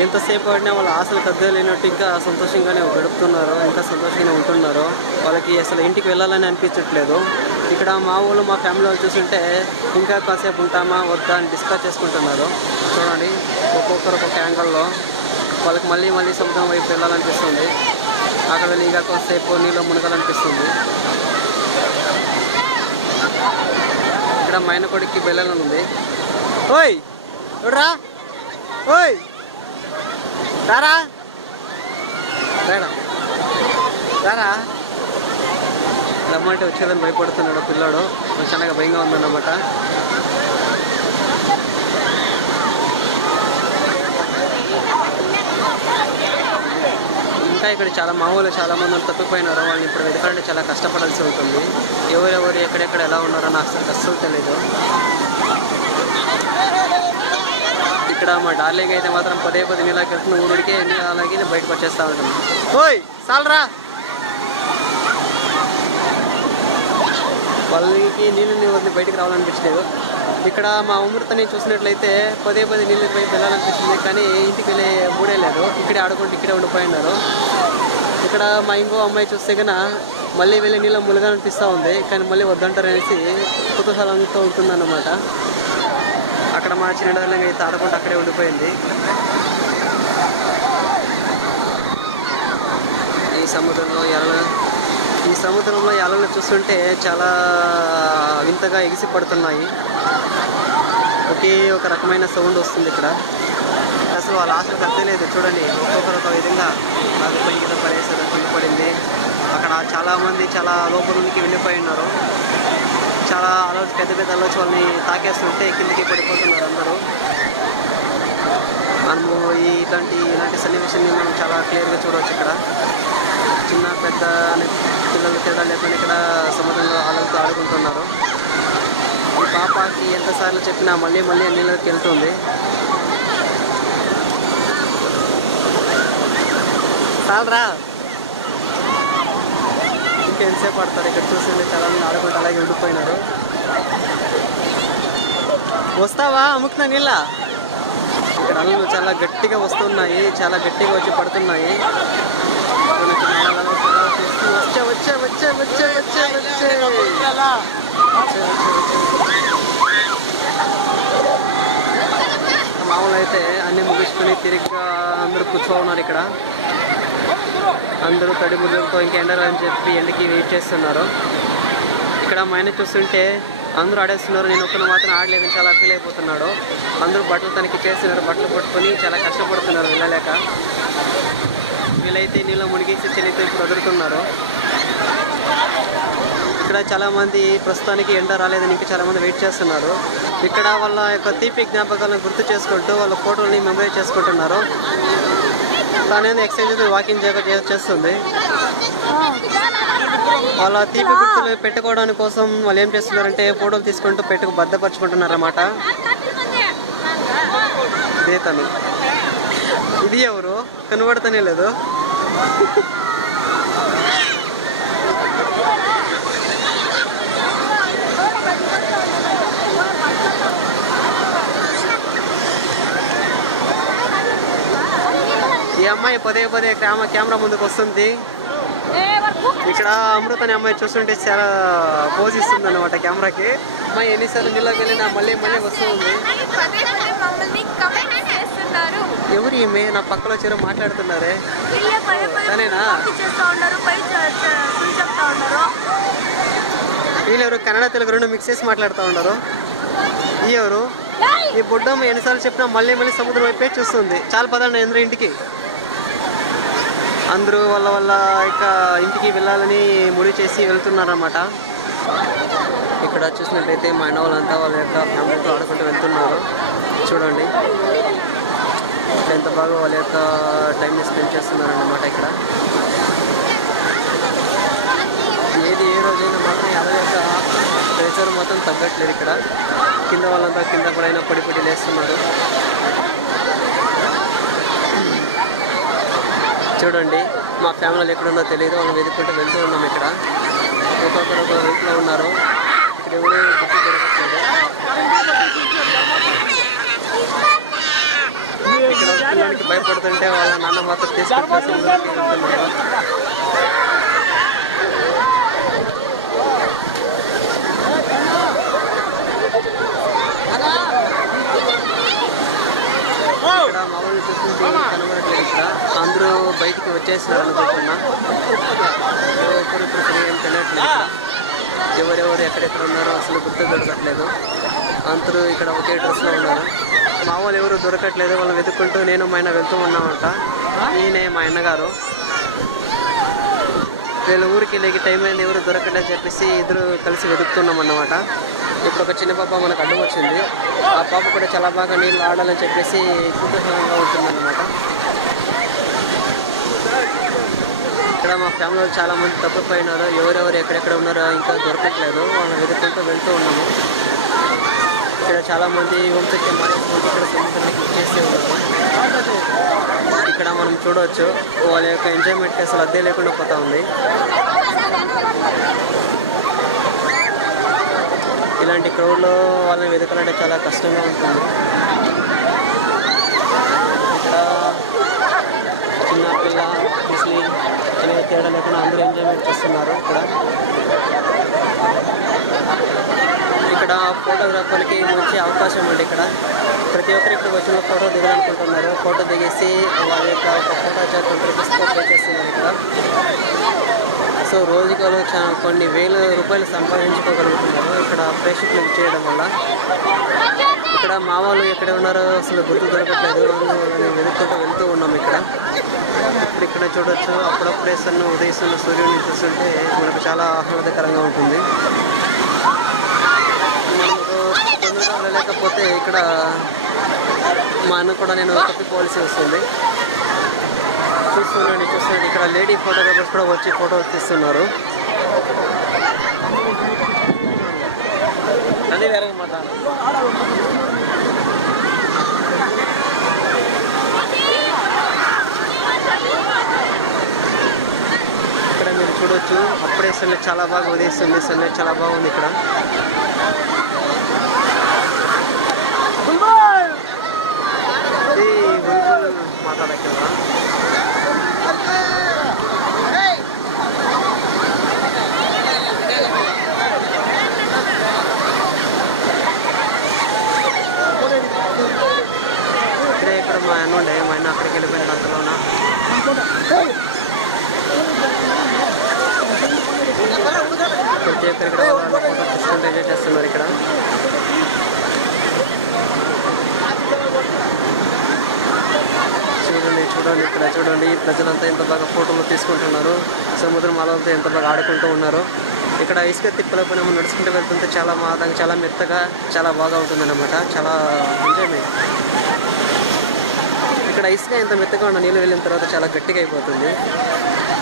ఎంతసేపు ఆడినా వాళ్ళ ఆశలు కద్దలేనట్టు ఇంకా సంతోషంగానే గడుపుతున్నారు, ఇంకా సంతోషంగానే ఉంటున్నారు. వాళ్ళకి అసలు ఇంటికి వెళ్ళాలని అనిపించట్లేదు. ఇక్కడ మా ఊళ్ళో మా ఫ్యామిలీ వాళ్ళు చూస్తుంటే ఇంకా కాసేపు ఉంటామా వద్దా అని డిస్కస్ చేసుకుంటున్నారు. చూడండి, ఒక్కొక్కరు ఒక్కొక్క యాంగిల్లో వాళ్ళకి మళ్ళీ మళ్ళీ సముద్రం వైపు వెళ్ళాలనిపిస్తుంది. అక్కడ వెళ్ళి ఇంకా కాసేపు నీళ్ళు మునగాలనిపిస్తుంది. ఇక్కడ మైన కొడుక్కి బెల్లని ఉంది. ఓయ్ చూడరా, ఓయ్ రారా రారా రారా రమ్మంటే వచ్చేదని భయపడుతున్నాడు పిల్లాడు. చాలా భయంగా ఉందన్నమాట. ఇంకా ఇక్కడ చాలా మామూలు చాలా మంది తప్పిపోయినారు. వాళ్ళని ఇప్పుడు వెతకాలంటే చాలా కష్టపడాల్సి ఉంటుంది. ఎవరెవరు ఎక్కడెక్కడ ఎలా ఉన్నారో నాకు అస్సలు తెలీదు. ఇక్కడ మా డార్లింగ్ అయితే మాత్రం పదే నీళ్ళకి వెళ్తున్న ఊరికే అలాగే బయటకు వచ్చేస్తూ ఉంటుంది. ఓయ్ సాలరా, వాళ్ళకి నీళ్ళని వదిలి బయటికి రావాలనిపించలేదు. ఇక్కడ మా అమృతని చూసినట్లయితే పదే నీళ్ళకి వైపు వెళ్ళాలనిపిస్తుంది, కానీ ఇంటికి వెళ్ళే మూడే లేదు. ఇక్కడే ఆడుకుంటూ ఇక్కడే ఉండిపోయినారు. ఇక్కడ మా ఇంకో అమ్మాయి చూస్తే కన్నా మళ్ళీ వెళ్ళి నీళ్ళ మునగాలనిపిస్తూ ఉంది, కానీ మళ్ళీ వద్దంటారనేసి కుతూహలంతో ఉంటుందన్నమాట. అక్కడ మా చిన్న డార్లింగ్ అయితే ఆడుకుంటూ అక్కడే ఉండిపోయింది. ఈ సముద్రంలో అలలు చూస్తుంటే చాలా వింతగా ఎగిసి పడుతున్నాయి. ఒకే ఒక రకమైన సౌండ్ వస్తుంది ఇక్కడ. అసలు వాళ్ళ ఆశలు కట్టలేదు. చూడండి, ఒక్కొక్కరు ఒక విధంగా నాకు పైకి పడేసారు, పడింది. అక్కడ చాలామంది చాలా లోపలికి వెళ్ళిపోయి ఉన్నారు. చాలా అలర్ట్స్, పెద్ద అలర్ట్స్ వాళ్ళని తాకేస్తుంటే కిందికి పడిపోతున్నారు అందరూ. మనము ఇలాంటి సన్నివేశాన్ని మనం చాలా క్లియర్గా చూడవచ్చు. ఇక్కడ చిన్న పెద్ద పిల్లలు తేడా లేకుండా ఇక్కడ సముద్రంలో అలలతో ఆడుకుంటున్నారు. ఈ పాపకి ఎంతసార్లు చెప్పినా మళ్ళీ నీళ్ళకి వెళ్తుంది. చాలరా, ఇంకా ఎంతసేపు ఆడతారు? ఇక్కడ చూస్తుంటే చాలా మంది ఆడుకుంటూ అలాగే ఉండిపోయినారు. వస్తావా అమ్ముకున్నా నీళ్ళ? ఇక్కడ అలలు చాలా గట్టిగా వస్తున్నాయి, చాలా గట్టిగా వచ్చి పడుతున్నాయి. మామూలు అయితే అన్ని ముగించుకొని తిరిగ్గా అందరూ కూర్చోన్నారు. ఇక్కడ అందరూ తడి బుద్ధులతో ఇంకా ఎండరు అని చెప్పి ఎండకి వెయిట్ చేస్తున్నారు. ఇక్కడ మా ఆయన చూస్తుంటే అందరూ ఆడేస్తున్నారు, నేను ఒక్కరు మాత్రం ఆడలేదని చాలా ఫీల్ అయిపోతున్నాడు. అందరూ బట్టలు తనకి చేస్తున్నారు, బట్టలు పట్టుకొని చాలా కష్టపడుతున్నారు వెళ్ళలేక. వీళ్ళైతే నీళ్ళు మునిగేసి చెల్లితో ఇప్పుడు వదులుతున్నారు. ఇక్కడ చాలామంది ప్రస్తుతానికి ఎండ రాలేదని ఇంకా చాలామంది వెయిట్ చేస్తున్నారు. ఇక్కడ వాళ్ళ యొక్క తీపి జ్ఞాపకాలను గుర్తు చేసుకుంటూ వాళ్ళ ఫోటోని మెమరైజ్ చేసుకుంటున్నారు. తనేది ఎక్సర్సైజ్ వాకింగ్ చేస్తుంది. వాళ్ళ తీపి గుర్తులు పెట్టుకోవడానికి కోసం వాళ్ళు ఏం చేస్తున్నారంటే ఫోటోలు తీసుకుంటూ భద్రపరుచుకుంటున్నారు అన్నమాట. ఇదే తను. ఇది ఎవరు కనబడతానే లేదు. ఈ అమ్మాయి పదే కెమెరా ముందుకు వస్తుంది. ఇక్కడ అమృత అనే అమ్మాయి చూస్తుంటే చాలా పోజ్ ఇస్తుంది అన్నమాట కెమెరాకి. అమ్మాయి ఎన్నిసార్లు నీళ్ళకి వెళ్ళినా మళ్ళీ వస్తుంది. ఎవరు ఈమె నా పక్కలో వచ్చారో మాట్లాడుతున్నారే, తనేనా? వీళ్ళెవరు కన్నడ తెలుగు రెండు మిక్స్ చేసి మాట్లాడుతూ ఉన్నారు. ఈ ఎవరు? ఈ బుడ్డమ్మ ఎన్నిసార్లు చెప్పినా మళ్ళీ సముద్రం వైపే చూస్తుంది. చాలా పదండి అందరూ ఇంటికి. అందరూ వాళ్ళ ఇక ఇంటికి వెళ్ళాలని ముడి చేసి వెళ్తున్నారన్నమాట. ఇక్కడ చూసినట్టయితే మా అన్న వాళ్ళంతా వాళ్ళ యొక్క ఫ్యామిలీతో ఆడుకుంటూ వెళ్తున్నారు. చూడండి ఎంత బాగా వాళ్ళ యొక్క టైంని స్పెండ్ చేస్తున్నారన్నమాట. ఇక్కడ ఏది ఏ రోజైనా మాత్రం అలా యొక్క ప్రెషర్ మాత్రం తగ్గట్లేదు. ఇక్కడ కింద వాళ్ళంతా కింద పడైనా పొడి లేస్తున్నారు. చూడండి మా ఫ్యామిలీలో ఎక్కడున్నా తెలియదు, వాళ్ళని వెతుక్కుంటూ వెళ్తూ ఉన్నాం. ఇక్కడ ఒక్కొక్కరు ఒక వైపులో ఉన్నారు. ఇక్కడ ఎవరు గుర్తు దొరకట్లేదు. ఇక్కడ వెళ్ళడానికి భయపడుతుంటే వాళ్ళ నాన్న మాత్రం తీసుకుంటే సముద్రానికి వెళ్తున్నారు. ఇక్కడ మామూలు చూస్తుంటే కనబడట్లేదు. ఇక్కడ అందరూ బయటికి వచ్చేసినారు అనుకుంటున్నా. ఒకరు ఇప్పుడు సరిగా ఏం తెలియట్లేదు. ఎవరెవరు ఎక్కడెక్కడ ఉన్నారో అసలు గుర్తు దొరకట్లేదు. అందరూ ఇక్కడ ఒకే డ్రెస్లో ఉన్నారు. మా వాళ్ళు ఎవరు దొరకట్లేదు. వాళ్ళు వెతుక్కుంటూ నేను మా ఆయన వెళ్తూ ఉన్నామంట. ఈయనే మా అన్నగారు. వీళ్ళ ఊరికి వెళ్ళి టైం అయింది, ఎవరు దొరకట్లేదు చెప్పేసి ఇద్దరు కలిసి వెతుకుతున్నాం అన్నమాట. ఇప్పుడు ఒక చిన్న పాప మనకు అడ్డం వచ్చింది. ఆ పాప కూడా చాలా బాగా నీళ్ళు ఆడాలని చెప్పేసి కుతూహలంగా ఉంటుందన్నమాట. ఇక్కడ మా ఫ్యామిలీలో చాలామంది తప్పిపోయినారు. ఎవరెవరు ఎక్కడెక్కడ ఉన్నారో ఇంకా దొరకట్లేదు. వాళ్ళని వెతుక్కుంటూ వెళ్తూ ఉన్నాము. ఇక్కడ చాలామంది వంశకి మారేసుకుంటూ ఇక్కడ సముద్రానికి ఇచ్చేస్తూ ఉన్నారు. ఇక్కడ మనం చూడవచ్చు వాళ్ళ యొక్క ఎంజాయ్మెంట్కి అసలు అద్దె లేకుండా పోతా ఉంది. ఇలాంటి క్రౌడ్లో వాళ్ళని వెతకాలంటే చాలా కష్టంగా ఉంటుంది. ఇక్కడ చిన్న పిల్ల ముస్లి అనే తేడా లేకుండా అందరూ ఎంజాయ్మెంట్ చేస్తున్నారు. ఇక్కడ ఫోటోగ్రాఫర్కి మంచి అవకాశం అండి. ఇక్కడ ప్రతి ఒక్కరు ఇక్కడ వచ్చిన ఫోటో దిగాలనుకుంటున్నారు. ఫోటో దిగేసి వాళ్ళ యొక్క ఒక ఫోటో రూపీస్ పే చేస్తున్నారు ఇక్కడ. సో రోజుకి కొన్ని వేల రూపాయలు సంపాదించుకోగలుగుతున్నారు ఇక్కడ ప్రేక్షకులకు చేయడం వల్ల. ఇక్కడ మా వాళ్ళు ఎక్కడ ఉన్నారో అసలు గుర్తు దొరకట్లేదు. వెతుక్కుంటూ వెళ్తూ ఉన్నాం. ఇప్పుడు ఇక్కడ చూడొచ్చు అప్పుడప్పుడే సన్ను ఉదయిస్తున్న సూర్యుడిని చూస్తుంటే మనకు చాలా ఆహ్లాదకరంగా ఉంటుంది. మనకు తొందరగా వెళ్ళలేకపోతే ఇక్కడ మా అన్న కూడా నేను తప్పిపోవాల్సి వస్తుంది. చూస్తున్నాను ఇక్కడ లేడీ ఫోటోగ్రాఫర్స్ కూడా వచ్చి ఫోటోలు తీస్తున్నారు. అదే వేరే మాట. ఇక్కడ మీరు చూడొచ్చు అప్పుడే సన్లైట్ చాలా బాగా ఉదయిస్తుంది. సన్లైట్ చాలా బాగుంది ఇక్కడ. మాట్లాడక్కడా ఇక్కడే ఇక్కడ మా అన్న ఉండే. మా అన్న అక్కడికి వెళ్ళిపోయినాడు అంతలోన. ప్రతి ఒక్కరు ఇక్కడ ఫోటో తీసుకుంటూ ఎంజాయ్ చేస్తున్నారు. ఇక్కడ చూడండి ఇక్కడ చూడండి ప్రజలంతా ఎంత బాగా ఫోటోలు తీసుకుంటున్నారు. సముద్రం అలలతో ఎంత బాగా ఆడుకుంటూ ఉన్నారు. ఇక్కడ ఇసుక తిప్పల పైన నడుచుకుంటూ వెళ్తుంటే చాలా మాదంగా చాలా మెత్తగా చాలా బాగా ఉంటుంది అన్నమాట. చాలా ఎంజాయ్మెంట్. ఇక్కడ ఇసుక ఎంత మెత్తగా ఉన్న నీళ్ళు వెళ్ళిన తర్వాత చాలా గట్టిగా అయిపోతుంది.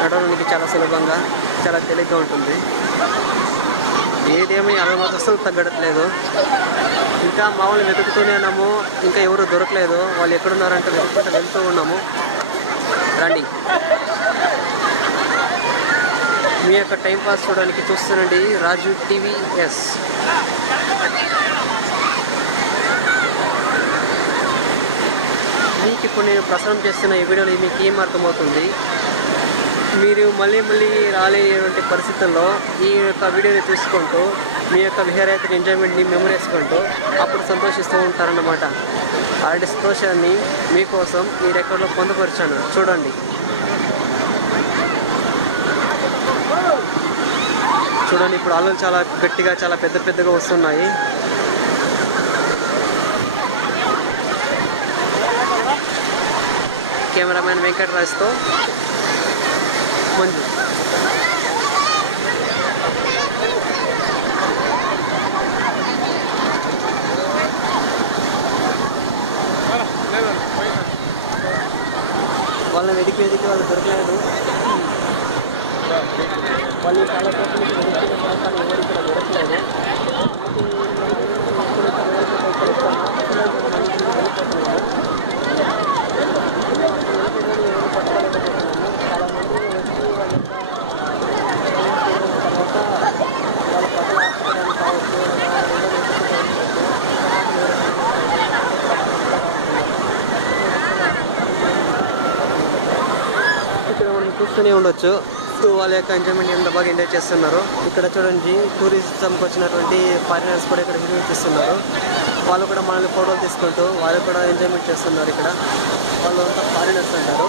నడవడానికి చాలా సులభంగా చాలా తేలిగ్గా ఉంటుంది. ఏదేమీ అలా మాత్రం అసలు తగ్గట్లేదు. ఇంకా మామూలు వెతుకుతూనే ఉన్నాము. ఇంకా ఎవరు దొరకలేదు. వాళ్ళు ఎక్కడున్నారంటే వెతుకుంటూ వెళ్తూ ఉన్నాము. రండి మీ యొక్క టైంపాస్ చూడడానికి చూస్తానండి రాజు టీవీ. మీకు ఇప్పుడు నేను ప్రసారం చేస్తున్న ఈ వీడియోలో మీకు ఏం అర్థమవుతుంది, మీరు మళ్ళీ రాలేనటువంటి పరిస్థితుల్లో ఈ యొక్క వీడియోని చూసుకుంటూ మీ యొక్క విహారయాత్ర ఎంజాయ్మెంట్ని మెమరీ చేసుకుంటూ అప్పుడు సంతోషిస్తూ ఉంటారన్నమాట. అలాంటి సంతోషాన్ని మీకోసం ఈ రికార్డులో పొందుపరిచాను. చూడండి ఇప్పుడు అలలు చాలా గట్టిగా చాలా పెద్దగా వస్తున్నాయి. కెమెరామ్యాన్ వెంకటరాజ్తో మంజు. వాళ్ళని వెతికి వాళ్ళు దొరకలేదు. వాళ్ళు చాలా కోసం ఎవరు ఇక్కడ దొరకలేదు. చూస్తూనే ఉండొచ్చు. వాళ్ళ యొక్క ఎంజాయ్మెంట్ ఎంత బాగా ఎంజాయ్ చేస్తున్నారు. ఇక్కడ చూడండి టూరిజంకి వచ్చినటువంటి ఫారినర్స్ కూడా ఇక్కడ విజిట్ చేస్తున్నారు. వాళ్ళు కూడా మనల్ని ఫోటోలు తీసుకుంటూ వాళ్ళు కూడా ఎంజాయ్మెంట్ చేస్తున్నారు. ఇక్కడ వాళ్ళు అంతా ఫారినర్స్ అంటారు.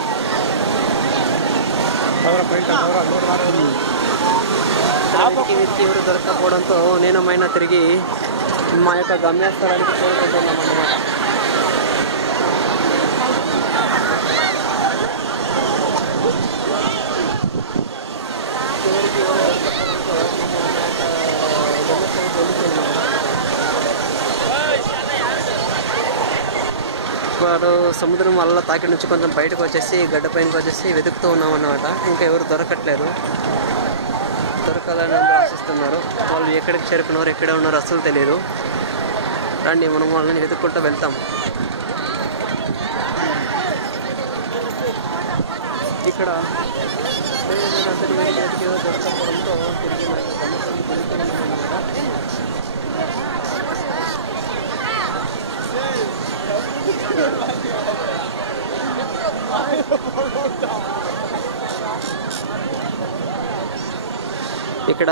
వెతికి ఎవరు దొరకకపోవడంతో నేను మైనా తిరిగి మా యొక్క గమ్యస్థలానికి చేరుకుంటున్నాం అన్నమాట. వాడు సముద్రం వల్ల తాకి నుంచి కొంచెం బయటకు వచ్చేసి గడ్డ పైనకి వచ్చేసి వెతుకుతూ ఉన్నాం అన్నమాట. ఇంకా ఎవరు దొరకట్లేదు. దొరకాలని ఆశిస్తున్నారు. వాళ్ళు ఎక్కడికి చేరుకున్నారు, ఎక్కడ ఉన్నారో అసలు తెలియదు. రండి మనం వాళ్ళని వెతుక్కుంటూ వెళ్తాం. ఇక్కడ దొరకపోవడంతో తిరిగి ఇక్కడ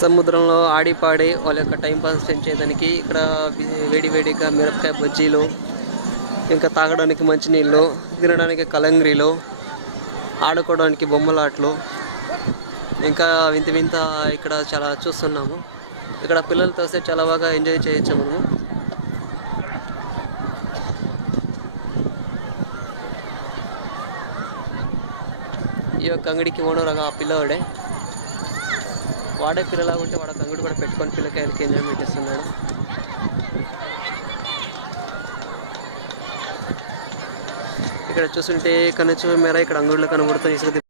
సముద్రంలో ఆడిపాడి వాళ్ళ యొక్క టైంపాస్ స్పెండ్ చేయడానికి ఇక్కడ వేడివేడిగా మిరపకాయ బజ్జీలు, ఇంకా తాగడానికి మంచినీళ్ళు, తినడానికి కలంగ్రీలు, ఆడుకోవడానికి బొమ్మలాట్లు, ఇంకా వింత వింత ఇక్కడ చాలా చూస్తున్నాము. ఇక్కడ పిల్లలతో వస్తే చాలా బాగా ఎంజాయ్ చేయొచ్చు మనము. ఈ యొక్క అంగడికి ఓనర్ ఆ పిల్లవాడే. వాడే పిల్లలాగా ఉంటే వాడు అంగడి కూడా పెట్టుకొని పిల్లకాయలకి ఎంజాయ్మెంట్ ఇస్తున్నాడు. ఇక్కడ చూస్తుంటే కనుచు మేర ఇక్కడ అంగడిలో కనబడుతుంది.